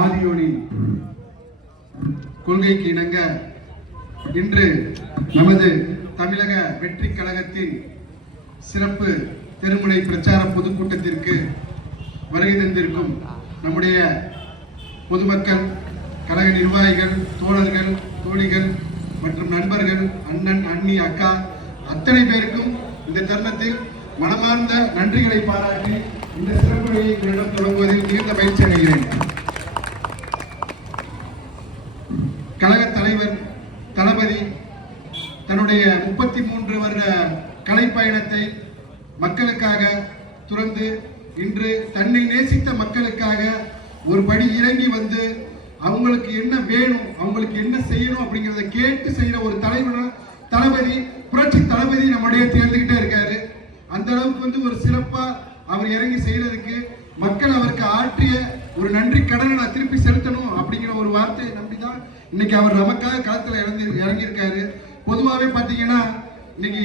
ஆதியோனின் கொள்கைக்கு இணங்க இன்று நமது தமிழக வெற்றி கழகத்தின் சிறப்பு தெருமுனை பிரச்சார பொதுக்கூட்டத்திற்கு வருகை தந்திருக்கும் நம்முடைய பொதுமக்கள், கழக நிர்வாகிகள், தோழர்கள், தோழிகள் மற்றும் நண்பர்கள், அண்ணன், அண்ணி, அக்கா அத்தனை பேருக்கும் இந்த தருணத்தில் மனமார்ந்த நன்றிகளை பாராட்டி இந்த சிறப்புரையை என்னிடம் தொடங்குவதில் நீண்ட மகிழ்ச்சி அடைகிறேன். கழக தலைவர் தளபதி தன்னுடைய 33 வருட கலைப்பயணத்தை மக்களுக்காக துறந்து இன்று தன்னை நேசித்த மக்களுக்காக ஒரு படி இறங்கி வந்து அவங்களுக்கு என்ன வேணும், அவங்களுக்கு என்ன செய்யணும் அப்படிங்கிறத கேட்டு செய்யற ஒரு தலைவர் தளபதி, புரட்சி தளபதி நம்முடைய தேர்ந்துகிட்டே இருக்காரு. அந்த அளவுக்கு ஒரு சிறப்பா அவர் இறங்கி செய்யறதுக்கு மக்கள் அவருக்கு ஆற்றிய ஒரு நன்றி கடனை நான் திருப்பி செலுத்தணும் அப்படிங்கிற ஒரு வார்த்தையை நம்பிதான் இன்னைக்கு அவர் நமக்காக களத்துல இறங்கியிருக்காரு. பொதுவாகவே பார்த்தீங்கன்னா இன்னைக்கு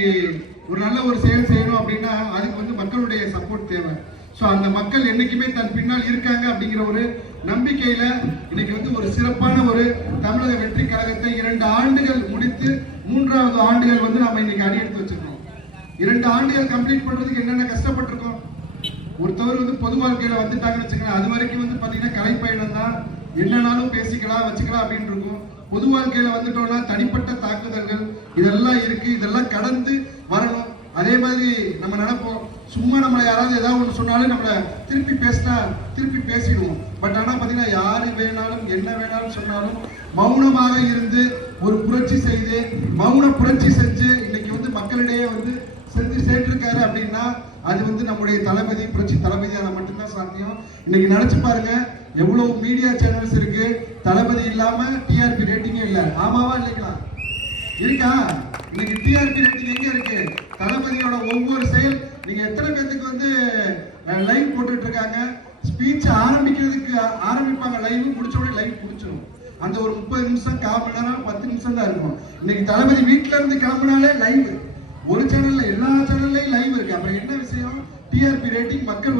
ஒரு நல்ல ஒரு செயல் செய்யணும் அப்படின்னா அதுக்கு மக்களுடைய சப்போர்ட் தேவை. ஸோ அந்த மக்கள் என்னைக்குமே தன் பின்னால் இருக்காங்க அப்படிங்கிற ஒரு நம்பிக்கையில இன்னைக்கு ஒரு சிறப்பான ஒரு தமிழக வெற்றி கழகத்தை 2 ஆண்டுகள் முடித்து 3வது ஆண்டுகள் நாம இன்னைக்கு அடி எடுத்து வச்சிருக்கோம். 2 ஆண்டுகள் கம்ப்ளீட் பண்றதுக்கு என்னென்ன கஷ்டப்பட்டிருக்கோம். ஒருத்தவர் பொது வாழ்க்கையில வந்துட்டாங்கன்னு வச்சுக்கலாம், அது வரைக்கும் பாத்தீங்கன்னா கலைப்பயணம் தான், என்னன்னாலும் பேசிக்கலாம் வச்சுக்கலாம் அப்படின்னு இருக்கும். பொது வாழ்க்கையில வந்துட்டோம்னா தனிப்பட்ட தாக்குதல்கள் இதெல்லாம் இருக்கு, இதெல்லாம் கடந்து வரணும். அதே மாதிரி நம்ம நினைப்போம், சும்மா நம்மளை யாராவது ஏதாவது ஒன்று சொன்னாலும் நம்மளை திருப்பி பேசினா திருப்பி பேசிடுவோம். பட் ஆனால் பார்த்தீங்கன்னா யாரு வேணாலும் என்ன வேணாலும் சொன்னாலும் மௌனமாக இருந்து ஒரு புரட்சி செய்து மௌன புரட்சி செஞ்சு இன்னைக்கு மக்களிடையே செஞ்சு சேர்த்திருக்காரு அப்படின்னா அது நம்முடைய தளபதி, புரட்சி தளபதியால மட்டும்தான் சாத்தியம். இன்னைக்கு நினைச்சு பாருங்க, எவ்வளவு மீடியா சேனல்ஸ் இருக்கு, தளபதி இல்லாம டிஆர்பி ரேட்டிங்கே இல்லை. ஆமாவா இல்லைங்களா? இருக்கா? இன்னைக்கு டிஆர்பி ரேட்டிங் எங்க இருக்கு? தளபதியோட ஒவ்வொரு செயல். நீங்க எத்தனை பேருக்கு லைவ் போட்டுட்டு இருக்காங்க, ஸ்பீச் ஆரம்பிப்பாங்க, லைவ் முடிச்ச உடனே லைவ் முடிச்சிடும். அந்த ஒரு 30 நிமிஷம், 1/4 மணி நேரம், 10 நிமிஷம் தான் இருக்கும். இன்னைக்கு தளபதி வீட்டுல இருந்து கிளம்பினாலே லைவ், ஒரு சேனல்ல எல்லா சேனல்லையும் லைவ் இருக்கு. அப்புறம் என்ன விஷயம்? டிஆர்பி ரேட்டிங் மக்கள்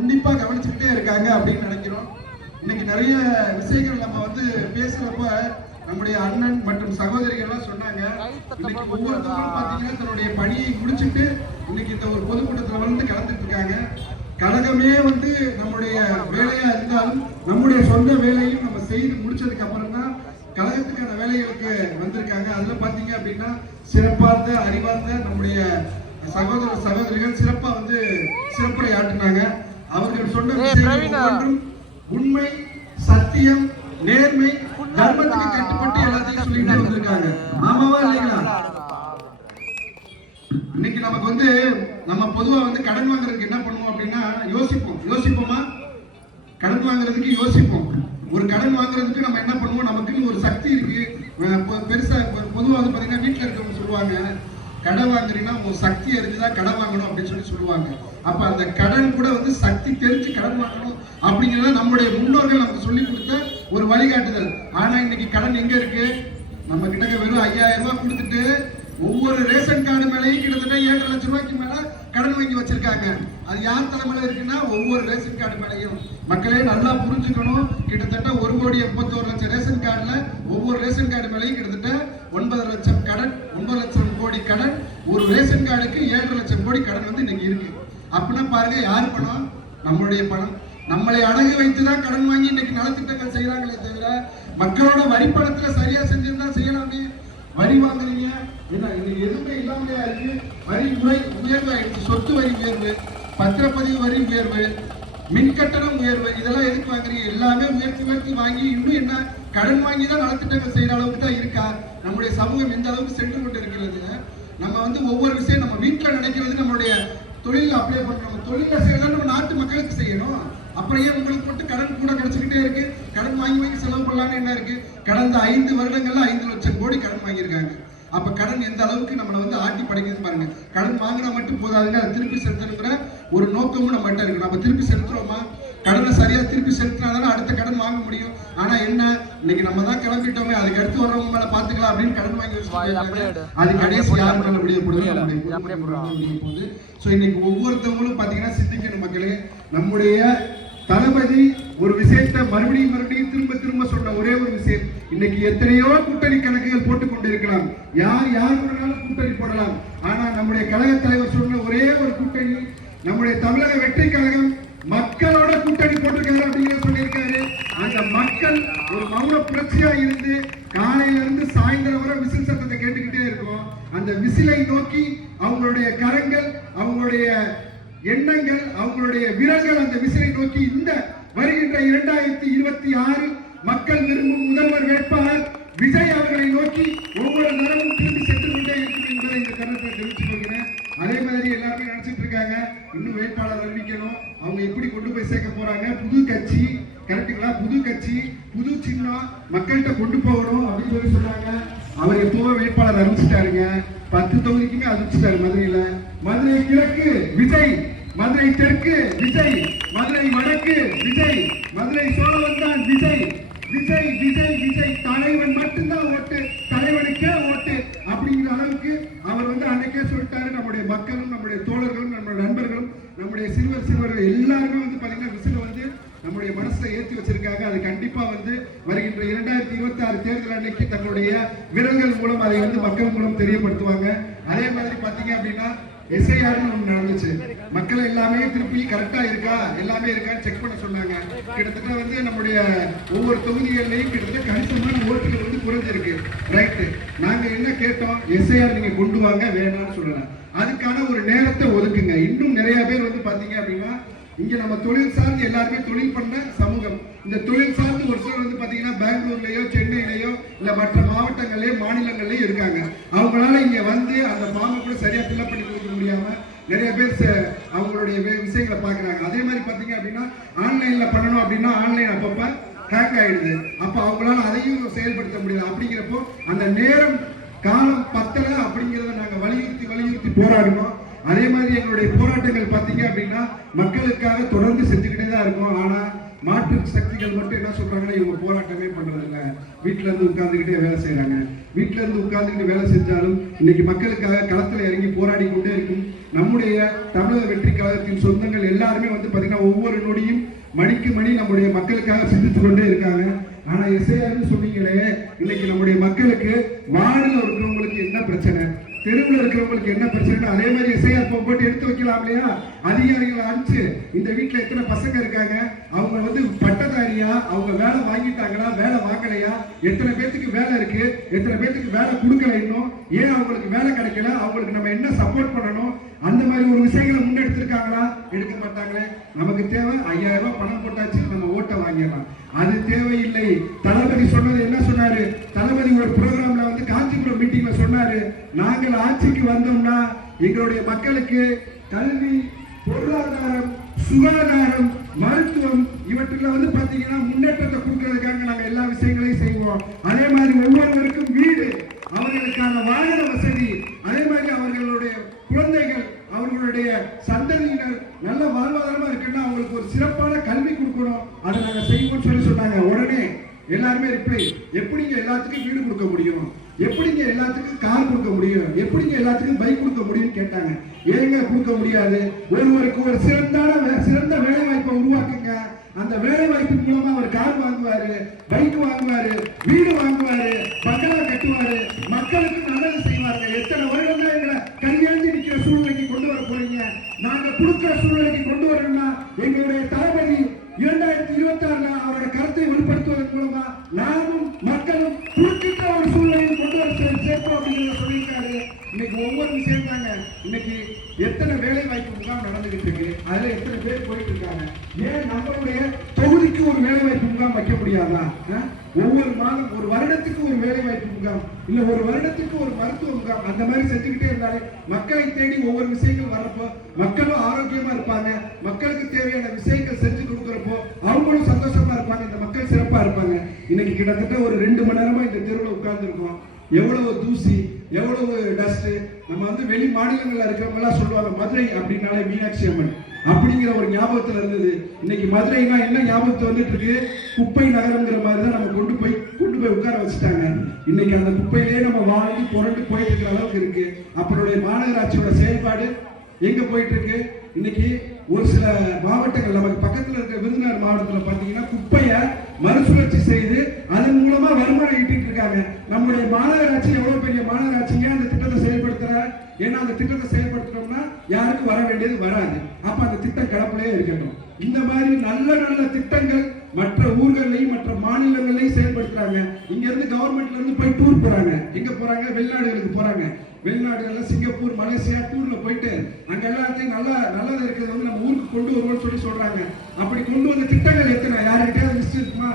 உன்னிப்பா கவனிச்சுக்கிட்டே இருக்காங்க அப்படின்னு நினைக்கிறோம். இன்னைக்கு நிறைய விஷயங்கள் நம்ம பேசுறப்ப நம்முடைய அண்ணன் மற்றும் சகோதரிகள் எல்லாம் சொன்னாங்க, இன்னைக்கு ஒவ்வொருத்தரும் பாத்தீங்கன்னா தன்னுடைய பணியை முடிச்சுட்டு இன்னைக்கு இந்த ஒரு பொதுக்கூட்டத்துல கலந்துட்டு இருக்காங்க. கழகமே நம்முடைய வேலையா இருந்தாலும் நம்முடைய சொந்த வேலையும் நம்ம செய்து முடிச்சதுக்கு அப்புறம் தான் கழகத்துக்கான வேலைகளுக்கு வந்திருக்காங்க. அதுல பாத்தீங்க அப்படின்னா சிறப்பார்ந்த அறிவார்ந்த நம்முடைய சகோதர சகோதரிகள் சிறப்பா சிறப்புரை ஆற்றினாங்க. அவர்கள் சொன்ன விஷயங்கள் உண்மை, சத்தியம், நேர்மை, தர்மத்துக்கு கட்டுப்பட்டு எல்லாத்தையும் சொல்லிட்டு வந்திருக்காங்க. ஆமாவா இல்லைங்களா? இன்னைக்கு நமக்கு நம்ம பொதுவா கடன் வாங்குறதுக்கு என்ன பண்ணுவோம் அப்படின்னா யோசிப்போமா? கடன் வாங்குறதுக்கு யோசிப்போம். ஒரு கடன் வாங்குறதுக்கு நம்ம என்ன பண்ணுவோம், நமக்குன்னு ஒரு சக்தி இருக்கு. பெருசா பொதுவாக பாத்தீங்கன்னா வீட்டுல இருக்கவங்க சொல்லுவாங்க, கடன் வாங்குறீங்கன்னா உங்க சக்தி அறிஞ்சுதான் கடன் வாங்கணும் அப்படின்னு சொல்லுவாங்க. அப்ப அந்த கடன் கூட சக்தி தெரிஞ்சு கடன் வாங்கணும் அப்படிங்கிறத நம்முடைய முன்னோர்கள் நமக்கு சொல்லி கொடுத்த ஒரு வழிகாட்டுதல். ஆனா இன்னைக்கு கடன் எங்க இருக்கு? நம்ம கிட்ட வெறும் 5000 ரூபாய் கொடுத்துட்டு ஒவ்வொரு ரேஷன் கார்டு மேலேயும் கிட்டத்தட்ட 7.5 லட்சம் ரூபாய்க்கு மேல கடன் வாங்கி வச்சிருக்காங்க. அது யார் தலைமையில இருக்குன்னா ஒவ்வொரு ரேஷன் கார்டு மேலேயும். மக்களே நல்லா புரிஞ்சுக்கணும், கிட்டத்தட்ட 1,81,00,000 ரேஷன் கார்டுல ஒவ்வொரு ரேஷன் கார்டு மேலேயும் கிட்டத்தட்ட 9 லட்சம் கடன், 9 லட்சம் கோடி கடன். ஒரு ரேஷன் கார்டுக்கு 7.5 லட்சம் கோடி கடன் இன்னைக்கு இருக்கு. அப்படின்னா பாருங்க, யார் பணம்? நம்மளுடைய பணம். நம்மளை அடகு வைத்துதான் கடன் வாங்கி இன்னைக்கு நலத்திட்டங்கள் செய்யறாங்களே தவிர மக்களோட வரி பணத்துல சரியா செஞ்சிருந்தா செய்யலாமே. வரி வாங்குறீங்க, என்ன இன்னைக்கு எதுவுமே இல்லாமலையா இருக்கு? வரி முறை உயர்வு ஆயிடுச்சு. சொத்து வரி உயர்வு, பத்திரப்பதிவு வரி உயர்வு, மின் கட்டணம் உயர்வு, இதெல்லாம் எதுக்கு வாங்குறீங்க? எல்லாமே உயர்த்தி வாங்கி இன்னும் என்ன கடன் வாங்கி தான் நலத்திட்டங்கள் செய்யற அளவுக்கு தான் இருக்கா? நம்முடைய சமூகம் எந்த அளவுக்கு சென்று கொண்டு இருக்கிறது? நம்ம ஒவ்வொரு விஷயம் நம்ம வீட்டுல நினைக்கிறது நம்மளுடைய தொழில் அப்ளை பண்றோம். நம்ம தொழில செய்யலாம், நம்ம நாட்டு மக்களுக்கு செய்யணும். அப்புறம் ஏன் உங்களுக்கு மட்டும் கடன் கூட கிடைச்சுக்கிட்டே இருக்கு? கடன் வாங்கி செலவு பண்ணலான்னு என்ன இருக்கு? கடந்த 5 வருடங்கள்ல 5 லட்சம் கோடி கடன் வாங்கியிருக்காங்க. அப்ப கடன் எந்த அளவுக்கு நம்மளை ஆட்டி படைக்குது பாருங்க. கடன் வாங்கினா மட்டும் போதாதுங்க, அதை திருப்பி செலுத்துற ஒரு நோக்கமும் நம்மகிட்ட இருக்கு. நம்ம திருப்பி செலுத்துறோமா? கடனை சரியா திருப்பி செலுத்தினாதானே அடுத்த கடன் வாங்க முடியும். ஆனா என்ன, இன்னைக்கு நம்ம தான் கிளம்பிட்டோமே, அதுக்கு அடுத்து வர்றவங்க மேல பாத்துக்கலாம் அப்படின்னு கடன் வாங்கி வச்சுருக்காங்க. அது கடைசி யார் மேல முடியப்படுது. சோ இன்னைக்கு ஒவ்வொருத்தவங்களும் பாத்தீங்கன்னா சிந்திக்கணும் மக்களே. நம்முடைய தளபதி ஒரு விஷயத்தை மறுபடியும் திரும்ப சொன்ன ஒரே ஒரு விஷயம், இன்னைக்கு எத்தனையோ கூட்டணி கணக்குகள் போட்டுக் கொண்டிருக்கலாம், யார் வேணாலும் கூட்டணி போடலாம். ஆனா நம்முடைய கழக தலைவர் சொன்ன ஒரே ஒரு கூட்டணி, நம்முடைய தமிழக வெற்றி கழகம் மக்களோட கூட்டணி போட்டிருக்காரு அப்படிங்கிற சொல்லியிருக்காரு. அந்த மக்கள் ஒரு மௌன புரட்சியா இருந்து காலையில இருந்து சாயந்தரம் வரை விசில் சத்தத்தை கேட்டுக்கிட்டே இருக்கும். அந்த விசிலை நோக்கி அவங்களுடைய கரங்கள், அவங்களுடைய எண்ணங்கள், அவங்களுடைய விரல்கள் அந்த விசிலை நோக்கி இந்த வருகின்ற 2026 மக்கள் விரும்பும் முதல்வர் வேட்பாளர் விஜய் அவர்களை நோக்கி ஒவ்வொரு நேரமும் திரும்பி சென்று கொண்டே இருக்கும் என்பதை இந்த தருணத்தை தெரிவித்துக் கொள்கிறேன். அதே மாதிரி எல்லாருமே நினைச்சிட்டு இருக்காங்க, இன்னும் வேட்பாளர் அறிவிக்கணும், அவங்க எப்படி கொண்டு போய் சேர்க்க போறாங்க, புது கட்சி கரெக்டுங்களா, புது கட்சி புது சின்னம் மக்கள்கிட்ட கொண்டு போகணும் அப்படின்னு சொல்லி சொன்னாங்க. அவர் எப்போவோ வேட்பாளர் அறிவிச்சிட்டாருங்க, 10 தொகுதிக்குமே அறிவிச்சிட்டாரு. மதுரை கிழக்கு விஜய், மதுரை தெற்கு விஜய், மதுரை வடக்கு விஜய், மதுரை சோழவந்தான் விஜய், விஜய் விஜய் விஜய், தலைவன் மட்டும்தான் ஓட்டு, தலைவனுக்கே ஓட்டு அப்படிங்கிற அளவுக்கு அவர் அன்னைக்கே சொல்லிட்டாரு. நம்முடைய மக்களும், நம்முடைய தோழர்களும், நம்முடைய நண்பர்களும், நம்முடைய சிறுவர் எல்லாருமே பாத்தீங்கன்னா விசில நம்முடைய மனசுல ஏற்றி வச்சிருக்காங்க. அது கண்டிப்பா வருகின்ற 2026 தேர்தல் அன்னைக்கு தங்களுடைய விரல்கள் மூலம் அதை மக்கள் மூலம் தெரியப்படுத்துவாங்க. அதே மாதிரி பாத்தீங்க அப்படின்னா SIRனு ஒன்று நடந்துச்சு. மக்கள் எல்லாமே திருப்பி கரெக்டா இருக்கா, எல்லாமே இருக்கான்னு செக் பண்ண சொன்னாங்க. கிட்டத்தட்ட நம்முடைய ஒவ்வொரு தொகுதிகளிலையும் கிட்டத்தட்ட கணிசமான ஓட்டுகள் குறைஞ்சிருக்கு. ரைட்டு, நாங்க என்ன கேட்டோம், SIR நீங்க கொண்டு வாங்க, வேணாம்னு சொல்லலாம். அதுக்கான ஒரு நேரத்தை ஒதுக்குங்க. இன்னும் நிறைய பேர் பாத்தீங்க அப்படின்னா இங்க நம்ம தொழில் சார்ந்து எல்லாருமே தொழில் பண்ண சமூகம். இந்த தொழில் சார்ந்து ஒரு சிலர் பாத்தீங்கன்னா பெங்களூர்லயோ சென்னையிலயோ இல்ல மற்ற மாவட்டங்கள்லயோ மாநிலங்கள்லயோ இருக்காங்க. அவங்களால இங்க அந்த ஃபார்மை கூட சரியா ஃபில்அப் பண்ணி கொடுக்க முடியாம நிறைய பேர் அவங்களுடைய விஷயங்களை பாக்குறாங்க. அதே மாதிரி பாத்தீங்க அப்படின்னா ஆன்லைன்ல பண்ணணும் அப்படின்னா ஆன்லைன் அப்பப்ப ஹேக் ஆயிடுது. அப்ப அவங்களால அதையும் செயல்படுத்த முடியாது. அப்படிங்கிறப்போ அந்த நேரம் காலம் பத்தல அப்படிங்கிறத நாங்க வலியுறுத்தி போராடணும். அதே மாதிரி எங்களுடைய போராட்டங்கள் பாத்தீங்க அப்படின்னா மக்களுக்காக தொடர்ந்து செஞ்சுக்கிட்டே தான் இருக்கும். ஆனா மாற்று சக்திகள் மட்டும் என்ன சொல்றாங்கன்னா, இவங்க போராட்டமே பண்றது இல்ல, வீட்டுல இருந்து உட்கார்ந்துகிட்டே வேலை செய்யறாங்க. வீட்டுல இருந்து உட்கார்ந்துக்கிட்டு வேலை செஞ்சாலும் இன்னைக்கு மக்களுக்காக களத்துல இறங்கி போராடி கொண்டே இருக்கும் நம்முடைய தமிழக வெற்றி கழகத்தின் சொந்தங்கள் எல்லாருமே பாத்தீங்கன்னா ஒவ்வொரு நொடியும் மணிக்கு மணி நம்முடைய மக்களுக்காக சிந்தித்து கொண்டே இருக்காங்க. ஆனா SIRனு சொன்னீங்களே, இன்னைக்கு நம்முடைய மக்களுக்கு வார்டுல இருக்கிறவங்களுக்கு என்ன பிரச்சனை, தெருவில் இருக்கிறவங்களுக்கு என்ன பிரச்சனை, அதே மாதிரி SIR போட்டு எடுத்து வைக்கலாம் இல்லையா? அதிகாரிகளை அனுப்பிச்சு இந்த வீட்டுல எத்தனை பசங்க இருக்காங்க, அவங்க பட்டதாரியா, அவங்க வேலை வாங்கிட்டாங்களா, வேலை வாங்கலையா, எத்தனை பேத்துக்கு வேலை இருக்கு, எத்தனை பேத்துக்கு வேலை கொடுக்கல, இன்னும் ஏன் அவங்களுக்கு வேலை கிடைக்கல, அவங்களுக்கு நம்ம என்ன சப்போர்ட் பண்ணணும், அந்த மாதிரி ஒரு விஷயங்களை முன்னெடுத்திருக்காங்களா? எடுக்க மாட்டாங்களே. நமக்கு தேவை 5000 ரூபாய் பணம் போட்டாச்சு, நம்ம ஓட்டை வாங்கிடலாம். அது தேவையில்லை. தளபதி சொன்னது என்ன சொன்னாரு? தளபதி ஒரு ப்ரோக்ராம்ல காஞ்சிபுரம் மீட்டிங்ல சொன்னாரு, நாங்கள் ஆட்சிக்கு வந்தோம்னா எங்களுடைய மக்களுக்கு கல்வி, பொருளாதாரம், சுகாதாரம், மருத்துவம் இவற்றில் பாத்தீங்கன்னா முன்னேற்றத்தை கொடுக்கறதுக்காக நாங்க எல்லா விஷயங்களையும் செய்வோம். அதே மாதிரி ஒவ்வொருவருக்கும் வீடு, அவர்களுக்கான வாகன வசதி, அதே மாதிரி அவர்களுடைய குழந்தைகள், அவர்களுடைய சந்ததியினர் நல்ல வாழ்வாதாரமா இருக்குன்னா அவங்களுக்கு ஒரு சிறப்பான கல்வி கொடுக்கணும், அதை நாங்க செய்வோம்னு சொல்லி சொன்னாங்க. உடனே எல்லாருமே ரிப்ளை, எப்படிங்க எல்லாத்துக்கும் வீடு கொடுக்க முடியும், எப்படிங்க எல்லாத்துக்கும் கார் கொடுக்க முடியும், எப்படிங்க எல்லாத்துக்கும் பைக் கொடுக்க முடியும்னு கேட்டாங்க. ஏங்க கொடுக்க முடியாது? ஒருவருக்கு ஒரு சிறந்த வேலை வாய்ப்பை உருவாக்குங்க. அந்த வேலை வாய்ப்பின் மூலமா அவர் கார் வாங்குவாரு, பைக் வாங்குவாரு, வீடு வாங்குவாரு, பங்களா கட்டுவாரு, மக்களுக்கு நல்லது செய்வாங்க. எத்தனை வருடம் தான் எங்களை கையெழுந்து நிற்கிற சூழ்நிலைக்கு கொண்டு வர போறீங்க? நாங்க கொடுக்கிற சூழ்நிலைக்கு கொண்டு வரணும்னா எங்களுடைய தளபதி 2026 அவரோட கருத்தை வெளிப்படுத்துவதன் மூலமா நாமும் மக்களும் குறிப்பிட்ட ஒரு சூழ்நிலையில் கொண்டு வர சேர்ப்போம் அப்படிங்கிறத சொல்லியிருக்காரு. இன்னைக்கு ஒவ்வொரு விஷயம் தாங்க. இன்னைக்கு எத்தனை வேலை வாய்ப்பு முகாம் நடந்துகிட்டு இருக்கு, அதுல எத்தனை பேர் போயிட்டு இருக்காங்க. ஏன் நம்மளுடைய தொகுதிக்கு ஒரு வேலை வாய்ப்பு முகாம் வைக்க முடியாதா? ஒவ்வொரு மாதம், ஒரு வருடத்துக்கு ஒரு வேலை வாய்ப்பு முகாம், இல்ல ஒரு வருடத்துக்கு ஒரு மருத்துவ முகாம், அந்த மாதிரி செஞ்சுக்கிட்டே இருந்தாலே மக்களை தேடி ஒவ்வொரு விஷயங்கள் வரப்போ மக்களும் ஆரோக்கியமா இருப்பாங்க. மக்களுக்கு தேவையான விஷயங்கள் செஞ்சு கொடுக்கறப்போ அவங்களும் சந்தோஷமா இருப்பாங்க, இந்த மக்கள் சிறப்பா இருப்பாங்க. இன்னைக்கு கிட்டத்தட்ட ஒரு 2 மணி நேரமா இந்த தெருவில் உட்கார்ந்து இருக்கோம். எவ்வளவு தூசி, எவ்வளவு டஸ்ட். நம்ம வெளி மாநிலங்கள்ல இருக்கிறவங்க எல்லாம் சொல்லுவாங்க மதுரை அப்படின்னாலே மீனாட்சி அம்மன் அப்படிங்கிற ஒரு ஞாபகத்துல இருந்தது. இன்னைக்கு மதுரைனா என்ன ஞாபகத்தை வந்துட்டு இருக்கு? குப்பை நகரம்ங்கிற மாதிரி தான் நம்ம கொண்டு போய் உட்கார வச்சுட்டாங்க. இன்னைக்கு அந்த குப்பையிலேயே நம்ம வாழ்ந்து புரண்டு போயிட்டு இருக்கிற அளவுக்கு இருக்கு. அப்பனுடைய மாநகராட்சியோட செயல்பாடு எங்க போயிட்டு இருக்கு? இன்னைக்கு ஒரு சில மாவட்டங்கள், நமக்கு பக்கத்துல இருக்க விருதுநகர் மாவட்டத்துல பாத்தீங்கன்னா குப்பைய மறுசுழற்சி செய்து அதன் மூலமா வருமானம் ஈட்டிட்டு இருக்காங்க. நம்முடைய மாநகராட்சி எவ்வளவு பெரிய மாநகராட்சிங்க அந்த திட்டத்தை செயல்படுத்துற, ஏன்னா அந்த திட்டத்தை செயல்படுத்தணும்னா யாருக்கும் வர வேண்டியது வராது. அப்ப அந்த திட்டம் கிடப்பிலே இருக்கட்டும். இந்த மாதிரி நல்ல நல்ல திட்டங்கள் மற்ற ஊர்களையும் மற்ற மாநிலங்களையும் செயல்படுத்துறாங்க. இங்க இருந்து கவர்மெண்ட்ல இருந்து போய் டூர் போறாங்க. எங்க போறாங்க? வெளிநாடுகளுக்கு போறாங்க. வெளிநாடுகள்ல சிங்கப்பூர், மலேசியா டூர்ல போயிட்டு அங்க எல்லாத்தையும் நல்லதா இருக்கிறது வந்து நம்ம ஊருக்கு கொண்டு வருவோம்னு சொல்றாங்க. அப்படி கொண்டு வந்த திட்டங்கள் எத்தனை? யாருக்கிட்டே லிஸ்ட் இருக்குமா?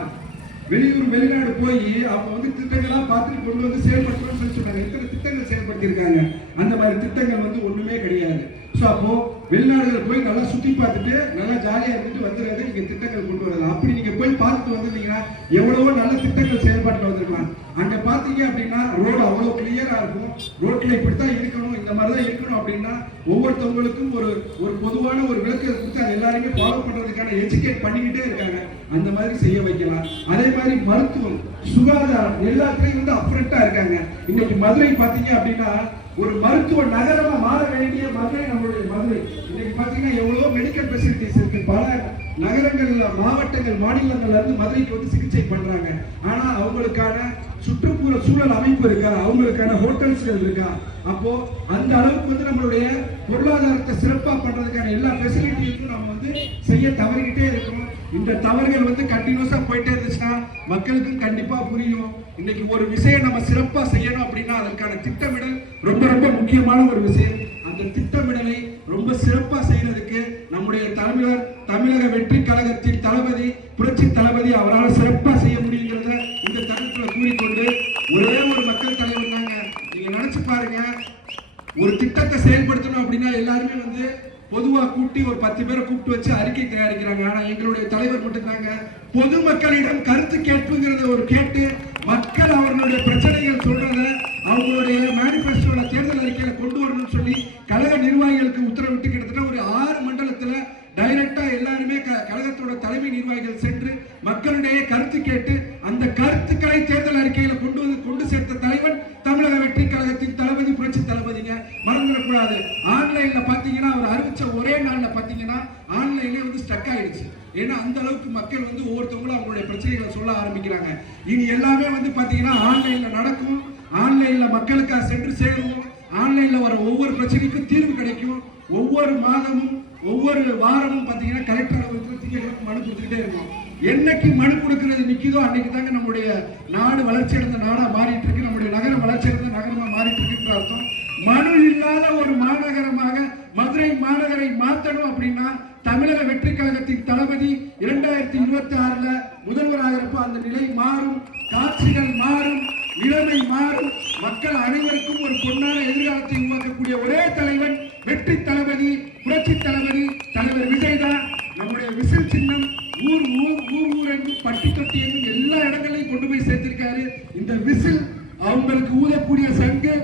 வெளிநாடு போய் அவங்க வந்து திட்டங்களா பார்த்துட்டு கொண்டு வந்து செயல்படுத்தணும்னு சொல்லி சொன்னாங்க. எத்தனை திட்டங்கள் செயல்படுத்தி இருக்காங்க? அந்த மாதிரி திட்டங்கள் வந்து ஒண்ணுமே கிடையாது. சோ அப்போ வெளிநாடுகள் போய் நல்லா சுத்தி பார்த்துட்டு நல்லா ஜாலியா இருந்துட்டு வந்துடுறது இங்க திட்டங்கள் கொண்டு வரலாம். அப்படி நீங்க போய் பார்த்துட்டு வந்திருந்தீங்கன்னா எவ்வளவோ நல்ல திட்டங்கள் செயல்பாட்டில் வந்திருக்கலாம். அங்க பாத்தீங்க அப்படின்னா ரோடு அவ்வளவு கிளியரா இருக்கும். ரோட்ல இப்படித்தான் இருக்கணும், இந்த மாதிரிதான் இருக்கணும் அப்படின்னா ஒவ்வொருத்தவங்களுக்கும் ஒரு பொதுவான ஒரு விளக்கத்தை கொடுத்து அது எல்லாருமே ஃபாலோ பண்றதுக்கான எஜுகேட் பண்ணிக்கிட்டே இருக்காங்க. அந்த மாதிரி செய்ய வைக்கலாம். அதே மாதிரி மருத்துவம், சுகாதாரம் எல்லாத்துலயும் வந்து அப்ரண்டா இருக்காங்க. இன்னைக்கு மதுரை பாத்தீங்க அப்படின்னா ஒரு மருத்துவ நகரமா மாற வேண்டிய மதுரை, நம்மளுடைய மதுரை இன்னைக்கு பாத்தீங்கன்னா எவ்வளவோ மெடிக்கல் ஃபெசிலிட்டிஸ் இருக்கு. பல நகரங்கள்ல, மாவட்டங்கள், மாநிலங்கள்ல இருந்து மதுரைக்கு வந்து சிகிச்சை பண்றாங்க. ஆனா அவங்களுக்கான சுற்றுப்புற சூழல் அமைப்பு இருக்கா? அவங்களுக்கான ஹோட்டல்ஸ்கள் இருக்கா? அப்போ அந்த அளவுக்கு வந்து நம்மளுடைய பொருளாதாரத்தை சிறப்பா பண்றதுக்கான எல்லா ஃபெசிலிட்டிஸும் நம்ம வந்து செய்ய தவறிக்கிட்டே இருக்கணும். இந்த தவறுகள் வந்து கண்டினியூஸா போயிட்டே இருந்துச்சுன்னா மக்களுக்கும் கண்டிப்பா புரியும். இன்னைக்கு ஒரு விஷயம் நம்ம சிறப்பா செய்யணும் அப்படின்னா அதற்கான திட்டமிடல் ரொம்ப ரொம்ப முக்கியமான ஒரு விஷயம். அந்த திட்டமிடலை ரொம்ப சிறப்பா செய்யறதுக்கு நம்முடைய தமிழக வெற்றி கழகத்தின் தளபதி, புரட்சி தளபதி அவரால் சிறப்பா செய்ய முடியுங்கிறத இந்த தருணத்துல கூறிக்கொண்டு, ஒரே ஒரு மக்கள் தலைவர் தாங்க. நீங்க நினைச்சு பாருங்க, ஒரு திட்டத்தை செயல்படுத்தணும் அப்படின்னா எல்லாருமே வந்து பொதுவா கூட்டி ஒரு 10 பேரை கூப்பிட்டு வச்சு அறிக்கை தயாரிக்கிறாங்க. ஆனா எங்களுடைய தலைவர் மட்டும்தாங்க பொதுமக்களிடம் கருத்து கேட்புங்கிறத ஒரு கேட்டு மக்கள் அவர்களுடைய பிரச்சனைகள் சொல்றத அவங்களுடைய மேனிபெஸ்டோட தேர்தல் அறிக்கையில கொண்டு வரணும்னு சொல்லி கழக நிர்வாகிகளுக்கு உத்தரவிட்டு கிட்டத்தட்ட ஒரு 6 மண்டலத்துல டைரக்டா எல்லாருமே கழகத்தோட தலைமை நிர்வாகிகள் சென்று மக்களுடைய கருத்து கேட்டு அந்த கருத்துக்களை தேர்தல் அறிக்கையில கொண்டு சேர்த்த தலைவன் தமிழக வெற்றி கழகத்தின் தளபதி, புரட்சி தளபதிங்க. மறந்துடக்கூடாது. ஆன்லைன்ல பாத்தீங்கன்னா அவர் அறிவிச்ச ஒரே நாள்ல பாத்தீங்கன்னா ஆன்லைன்ல வந்து ஸ்டக் ஆயிடுச்சு. ஏன்னா அந்த அளவுக்கு மக்கள் வந்து ஒவ்வொருத்தவங்களும் அவங்களுடைய பிரச்சனைகளை சொல்ல ஆரம்பிக்கிறாங்க. இனி எல்லாமே வந்து பாத்தீங்கன்னா ஆன்லைன்ல நடக்கும். ஆன்லைன்ல மக்களுக்காக சென்று சேருவோம். ஆன்லைன்ல வர ஒவ்வொரு பிரச்சனைக்கும் தீர்வு கிடைக்கும். ஒவ்வொரு மாதமும் ஒவ்வொரு வாரமும் பாத்தீங்கன்னா கலெக்டர் அலுவலகத்தில் திங்கட்கிழமை மனு கொடுத்துக்கிட்டே இருக்கும். என்னைக்கு மனு கொடுக்கறது நிக்குதோ அன்னைக்கு தாங்க நம்முடைய நாடு வளர்ச்சி அடைந்த நாடா மாறிட்டு இருக்கு, நம்முடைய நகரம் வளர்ச்சி அடைந்த நகரமா மாறிட்டு இருக்கு அர்த்தம். மனு இல்லாத ஒரு மாநகரமாக மதுரை மாநகரை மாற்றணும் அப்படின்னா தமிழக வெற்றி கழகத்தின் தளபதி 2026ல முதல்வராகிறப்ப அந்த நிலை மாறும், காட்சிகள் மாறும், நிலைமை மாறும். மக்கள் அனைவருக்கும் ஒரு பொன்னான எதிர்காலத்தை உருவாக்கக்கூடிய ஒரே தலைவன் வெற்றி தளபதி, புரட்சி தளபதி தலைவர் விஜய் தான். நம்முடைய விசில் சின்னம் ஊர் என்றும் பட்டி தொட்டி என்றும் எல்லா இடங்களையும் கொண்டு போய் சேர்த்திருக்காரு. இந்த விசில் அவங்களுக்கு ஊதக்கூடிய சங்கு.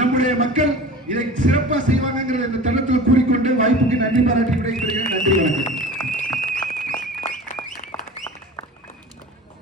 நம்முடைய மக்கள் இதை சிறப்பா செய்வாங்க இந்த தருணத்தில் கூறிக்கொண்டு வாய்ப்புக்கு நன்றி பாராட்டி விடைபெறுகிறேன். நன்றி, வணக்கம்.